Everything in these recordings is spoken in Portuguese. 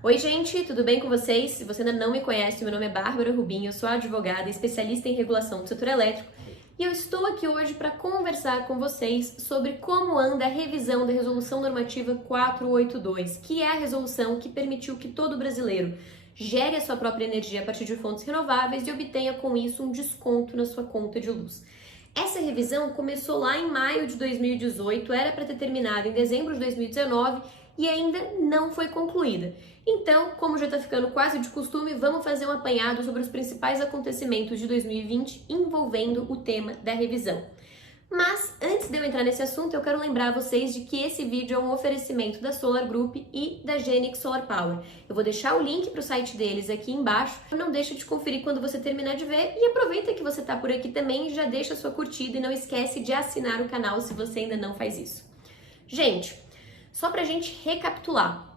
Oi, gente, tudo bem com vocês? Se você ainda não me conhece, meu nome é Bárbara Rubinho, eu sou advogada e especialista em regulação do setor elétrico e eu estou aqui hoje para conversar com vocês sobre como anda a revisão da Resolução Normativa 482, que é a resolução que permitiu que todo brasileiro gere a sua própria energia a partir de fontes renováveis e obtenha com isso um desconto na sua conta de luz. Essa revisão começou lá em maio de 2018, era para ter terminado em dezembro de 2019 e ainda não foi concluída. Então, como já está ficando quase de costume, vamos fazer um apanhado sobre os principais acontecimentos de 2020 envolvendo o tema da revisão. Mas, antes de eu entrar nesse assunto, eu quero lembrar vocês de que esse vídeo é um oferecimento da Solar Group e da Genix Solar Power. Eu vou deixar o link para o site deles aqui embaixo. Não deixa de conferir quando você terminar de ver e aproveita que você está por aqui também, já deixa a sua curtida e não esquece de assinar o canal se você ainda não faz isso. Gente, só para a gente recapitular.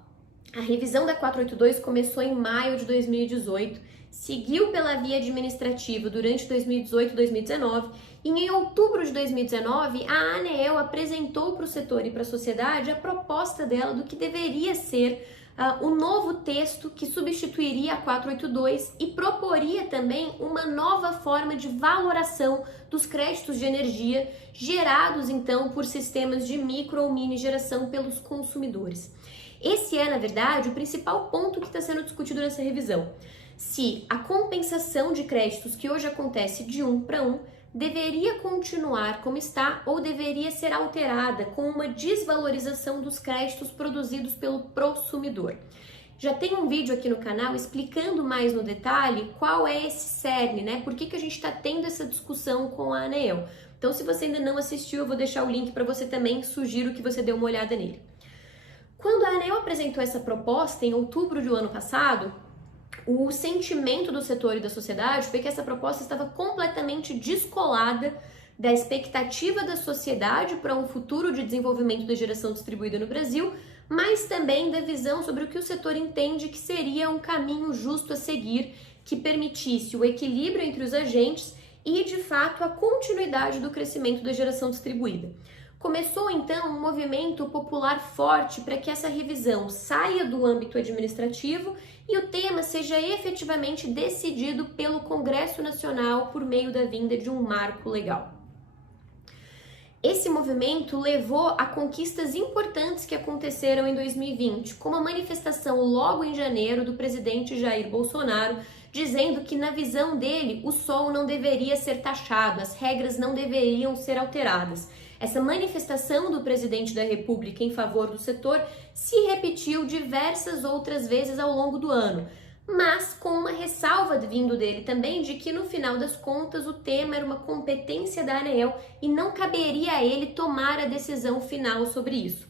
A revisão da 482 começou em maio de 2018, seguiu pela via administrativa durante 2018 e 2019 e em outubro de 2019 a ANEEL apresentou para o setor e para a sociedade a proposta dela do que deveria ser o novo texto que substituiria a 482 e proporia também uma nova forma de valoração dos créditos de energia gerados então por sistemas de micro ou mini geração pelos consumidores. Esse é, na verdade, o principal ponto que está sendo discutido nessa revisão. Se a compensação de créditos que hoje acontece de 1 para 1 deveria continuar como está ou deveria ser alterada com uma desvalorização dos créditos produzidos pelo prosumidor. Já tem um vídeo aqui no canal explicando mais no detalhe qual é esse cerne, né? Por que a gente está tendo essa discussão com a ANEEL. Então, se você ainda não assistiu, eu vou deixar o link para você também, sugiro que você dê uma olhada nele. Quando a ANEEL apresentou essa proposta em outubro do ano passado, o sentimento do setor e da sociedade foi que essa proposta estava completamente descolada da expectativa da sociedade para um futuro de desenvolvimento da geração distribuída no Brasil, mas também da visão sobre o que o setor entende que seria um caminho justo a seguir, que permitisse o equilíbrio entre os agentes e, de fato, a continuidade do crescimento da geração distribuída. Começou então um movimento popular forte para que essa revisão saia do âmbito administrativo e o tema seja efetivamente decidido pelo Congresso Nacional por meio da vinda de um marco legal. Esse movimento levou a conquistas importantes que aconteceram em 2020, como a manifestação logo em janeiro do presidente Jair Bolsonaro, dizendo que na visão dele o sol não deveria ser taxado, as regras não deveriam ser alteradas. Essa manifestação do presidente da República em favor do setor se repetiu diversas outras vezes ao longo do ano, mas com uma ressalva vindo dele também de que no final das contas o tema era uma competência da ANEEL e não caberia a ele tomar a decisão final sobre isso.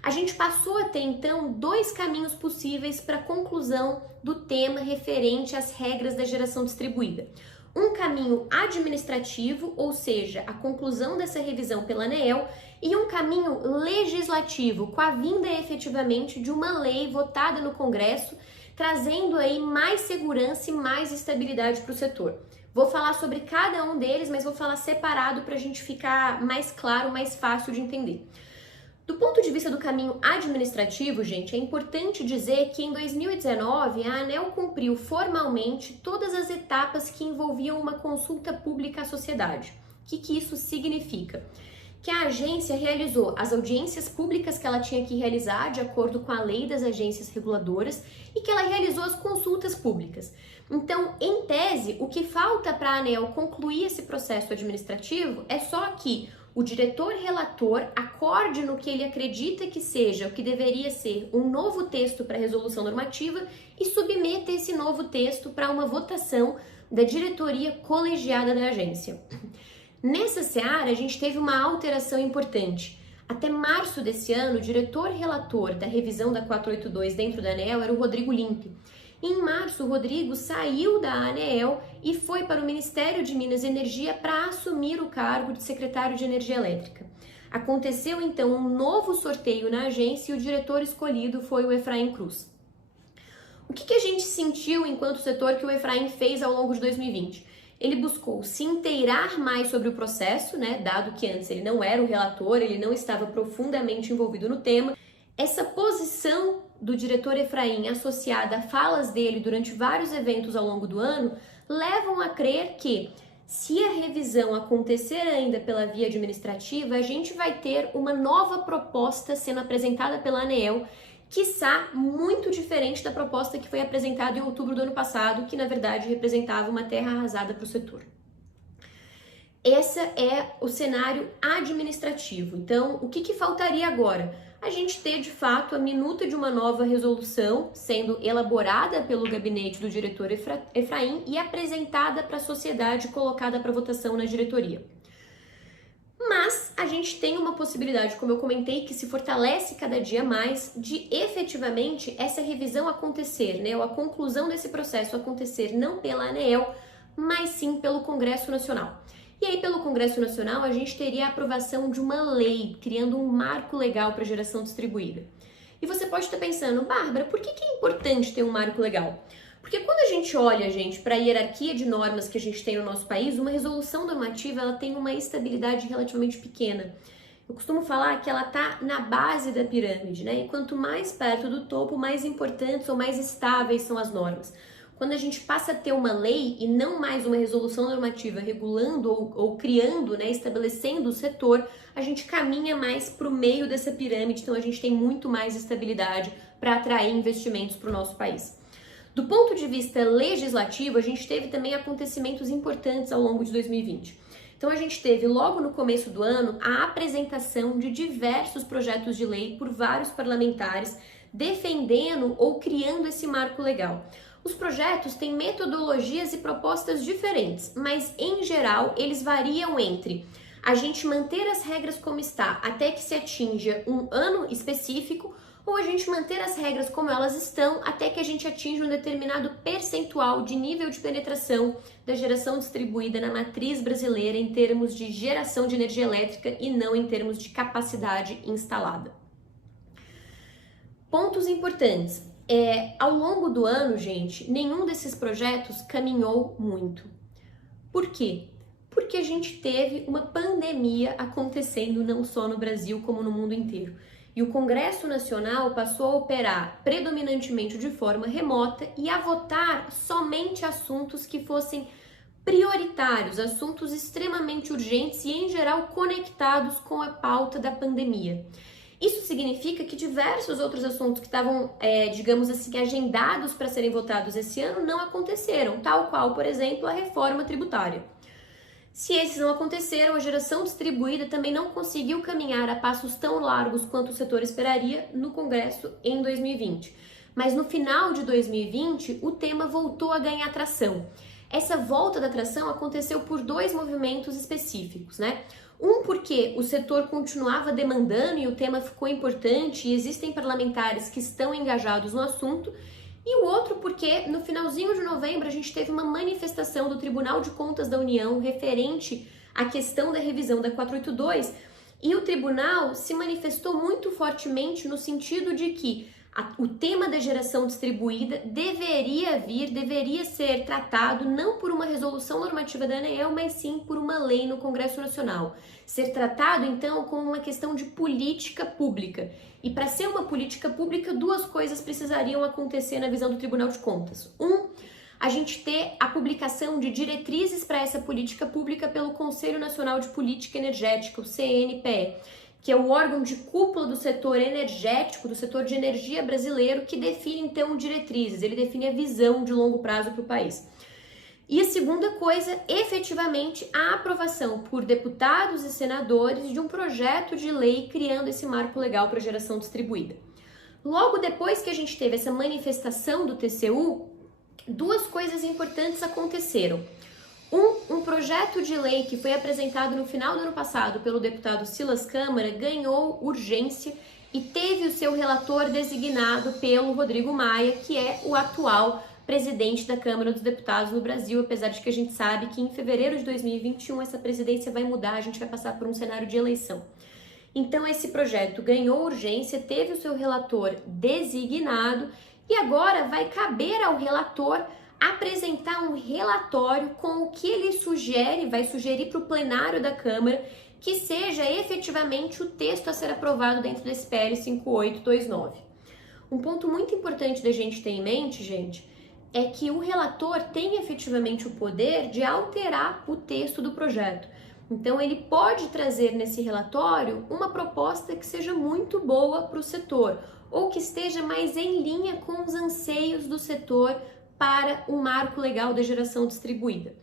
A gente passou a ter então dois caminhos possíveis para a conclusão do tema referente às regras da geração distribuída. Um caminho administrativo, ou seja, a conclusão dessa revisão pela ANEEL, e um caminho legislativo, com a vinda efetivamente de uma lei votada no Congresso, trazendo aí mais segurança e mais estabilidade para o setor. Vou falar sobre cada um deles, mas vou falar separado para a gente ficar mais claro, mais fácil de entender. Do ponto de vista do caminho administrativo, gente, é importante dizer que em 2019 a ANEEL cumpriu formalmente todas as etapas que envolviam uma consulta pública à sociedade. O que isso significa? Que a agência realizou as audiências públicas que ela tinha que realizar de acordo com a lei das agências reguladoras e que ela realizou as consultas públicas. Então, em tese, o que falta para a ANEEL concluir esse processo administrativo é só que o diretor relator acorde no que ele acredita que seja o que deveria ser um novo texto para a resolução normativa e submeta esse novo texto para uma votação da diretoria colegiada da agência. Nessa seara, a gente teve uma alteração importante. Até março desse ano, o diretor relator da revisão da 482 dentro da ANEEL era o Rodrigo Limpe. Em março, o Rodrigo saiu da ANEEL e foi para o Ministério de Minas e Energia para assumir o cargo de secretário de Energia Elétrica. Aconteceu então um novo sorteio na agência e o diretor escolhido foi o Efraim Cruz. O que a gente sentiu enquanto setor que o Efraim fez ao longo de 2020? Ele buscou se inteirar mais sobre o processo, né, dado que antes ele não era o relator, ele não estava profundamente envolvido no tema. Essa posição do diretor Efraim associada a falas dele durante vários eventos ao longo do ano levam a crer que, se a revisão acontecer ainda pela via administrativa, a gente vai ter uma nova proposta sendo apresentada pela ANEEL, quiçá muito diferente da proposta que foi apresentada em outubro do ano passado, que na verdade representava uma terra arrasada para o setor. Esse é o cenário administrativo. Então, o que faltaria agora? A gente ter, de fato, a minuta de uma nova resolução sendo elaborada pelo gabinete do diretor Efraim e apresentada para a sociedade, colocada para votação na diretoria. Mas a gente tem uma possibilidade, como eu comentei, que se fortalece cada dia mais, de efetivamente essa revisão acontecer, né? Ou a conclusão desse processo acontecer não pela ANEEL, mas sim pelo Congresso Nacional. E aí, pelo Congresso Nacional, a gente teria a aprovação de uma lei, criando um marco legal para geração distribuída. E você pode estar pensando, Bárbara, por que é importante ter um marco legal? Porque quando a gente olha, para a hierarquia de normas que a gente tem no nosso país, uma resolução normativa ela tem uma estabilidade relativamente pequena. Eu costumo falar que ela está na base da pirâmide, né? E quanto mais perto do topo, mais importantes ou mais estáveis são as normas. Quando a gente passa a ter uma lei e não mais uma resolução normativa regulando ou criando, né, estabelecendo o setor, a gente caminha mais para o meio dessa pirâmide, então a gente tem muito mais estabilidade para atrair investimentos para o nosso país. Do ponto de vista legislativo, a gente teve também acontecimentos importantes ao longo de 2020. Então a gente teve logo no começo do ano a apresentação de diversos projetos de lei por vários parlamentares defendendo ou criando esse marco legal. Os projetos têm metodologias e propostas diferentes, mas em geral eles variam entre a gente manter as regras como está até que se atinja um ano específico ou a gente manter as regras como elas estão até que a gente atinja um determinado percentual de nível de penetração da geração distribuída na matriz brasileira em termos de geração de energia elétrica e não em termos de capacidade instalada. Pontos importantes. Ao longo do ano, gente, nenhum desses projetos caminhou muito. Por quê? Porque a gente teve uma pandemia acontecendo não só no Brasil como no mundo inteiro. E o Congresso Nacional passou a operar predominantemente de forma remota e a votar somente assuntos que fossem prioritários, assuntos extremamente urgentes e, em geral, conectados com a pauta da pandemia. Isso significa que diversos outros assuntos que estavam, digamos assim, agendados para serem votados esse ano não aconteceram, tal qual, por exemplo, a reforma tributária. Se esses não aconteceram, a geração distribuída também não conseguiu caminhar a passos tão largos quanto o setor esperaria no Congresso em 2020. Mas no final de 2020, o tema voltou a ganhar tração. Essa volta da tração aconteceu por dois movimentos específicos, né? Um, porque o setor continuava demandando e o tema ficou importante e existem parlamentares que estão engajados no assunto, e o outro porque no finalzinho de novembro a gente teve uma manifestação do Tribunal de Contas da União referente à questão da revisão da 482 e o tribunal se manifestou muito fortemente no sentido de que o tema da geração distribuída deveria ser tratado não por uma resolução normativa da ANEEL, mas sim por uma lei no Congresso Nacional. Ser tratado, então, como uma questão de política pública. E para ser uma política pública, duas coisas precisariam acontecer na visão do Tribunal de Contas. A gente ter a publicação de diretrizes para essa política pública pelo Conselho Nacional de Política Energética, o CNPE, que é o órgão de cúpula do setor energético, do setor de energia brasileiro, que define, então, diretrizes, ele define a visão de longo prazo para o país. E a segunda coisa, efetivamente, a aprovação por deputados e senadores de um projeto de lei criando esse marco legal para a geração distribuída. Logo depois que a gente teve essa manifestação do TCU, duas coisas importantes aconteceram. Um projeto de lei que foi apresentado no final do ano passado pelo deputado Silas Câmara ganhou urgência e teve o seu relator designado pelo Rodrigo Maia, que é o atual presidente da Câmara dos Deputados no Brasil, apesar de que a gente sabe que em fevereiro de 2021 essa presidência vai mudar, a gente vai passar por um cenário de eleição. Então esse projeto ganhou urgência, teve o seu relator designado e agora vai caber ao relator apresentar um relatório com o que ele vai sugerir para o plenário da Câmara que seja efetivamente o texto a ser aprovado dentro desse PL 5829. Um ponto muito importante da gente ter em mente, gente, é que o relator tem efetivamente o poder de alterar o texto do projeto. Então, ele pode trazer nesse relatório uma proposta que seja muito boa para o setor, ou que esteja mais em linha com os anseios do setor para o marco legal da geração distribuída.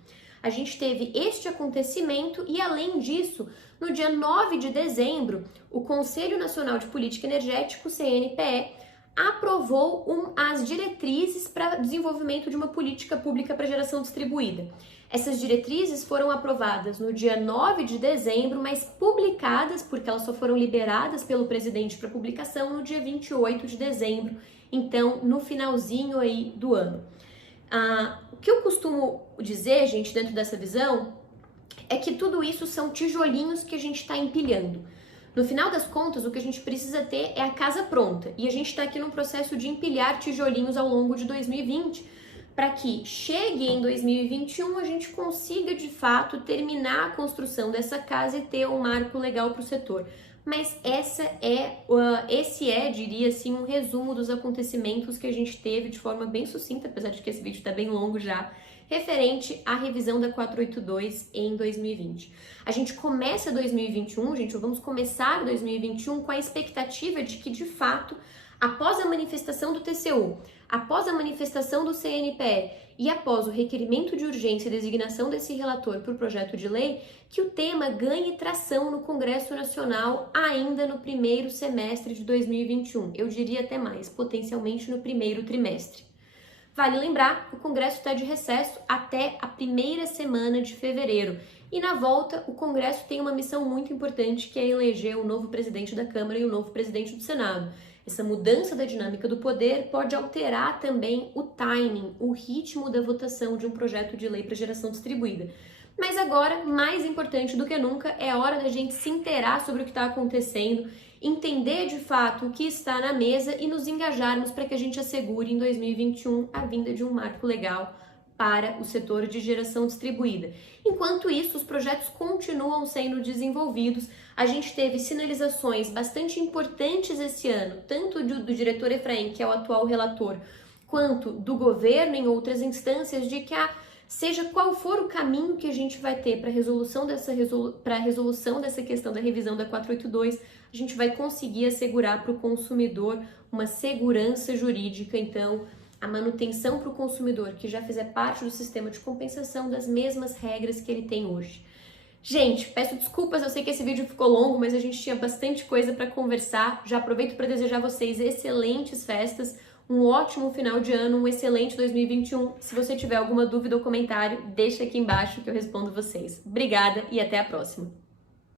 A gente teve este acontecimento e, além disso, no dia 9 de dezembro, o Conselho Nacional de Política Energética, o CNPE, aprovou as diretrizes para o desenvolvimento de uma política pública para geração distribuída. Essas diretrizes foram aprovadas no dia 9 de dezembro, mas publicadas, porque elas só foram liberadas pelo presidente para publicação no dia 28 de dezembro, então no finalzinho aí do ano. O que eu costumo dizer, gente, dentro dessa visão, é que tudo isso são tijolinhos que a gente está empilhando. No final das contas, o que a gente precisa ter é a casa pronta. E a gente está aqui num processo de empilhar tijolinhos ao longo de 2020, para que chegue em 2021 a gente consiga, de fato, terminar a construção dessa casa e ter um marco legal para o setor. Mas esse é, diria assim, um resumo dos acontecimentos que a gente teve de forma bem sucinta, apesar de que esse vídeo está bem longo já, referente à revisão da 482 em 2020. A gente começa 2021, gente, vamos começar 2021 com a expectativa de que, de fato, após a manifestação do TCU, após a manifestação do CNPE e após o requerimento de urgência e designação desse relator para o projeto de lei, que o tema ganhe tração no Congresso Nacional ainda no primeiro semestre de 2021. Eu diria até mais, potencialmente no primeiro trimestre. Vale lembrar, o Congresso está de recesso até a primeira semana de fevereiro. E na volta, o Congresso tem uma missão muito importante, que é eleger o novo presidente da Câmara e o novo presidente do Senado. Essa mudança da dinâmica do poder pode alterar também o timing, o ritmo da votação de um projeto de lei para geração distribuída. Mas agora, mais importante do que nunca, é a hora da gente se inteirar sobre o que está acontecendo, entender de fato o que está na mesa e nos engajarmos para que a gente assegure em 2021 a vinda de um marco legal para o setor de geração distribuída. Enquanto isso, os projetos continuam sendo desenvolvidos. A gente teve sinalizações bastante importantes esse ano, tanto do diretor Efraim, que é o atual relator, quanto do governo em outras instâncias, de que seja qual for o caminho que a gente vai ter para a resolução dessa questão da revisão da 482, a gente vai conseguir assegurar para o consumidor uma segurança jurídica, então, a manutenção para o consumidor que já fizer parte do sistema de compensação das mesmas regras que ele tem hoje. Gente, peço desculpas, eu sei que esse vídeo ficou longo, mas a gente tinha bastante coisa para conversar. Já aproveito para desejar a vocês excelentes festas, um ótimo final de ano, um excelente 2021. Se você tiver alguma dúvida ou comentário, deixa aqui embaixo que eu respondo vocês. Obrigada e até a próxima!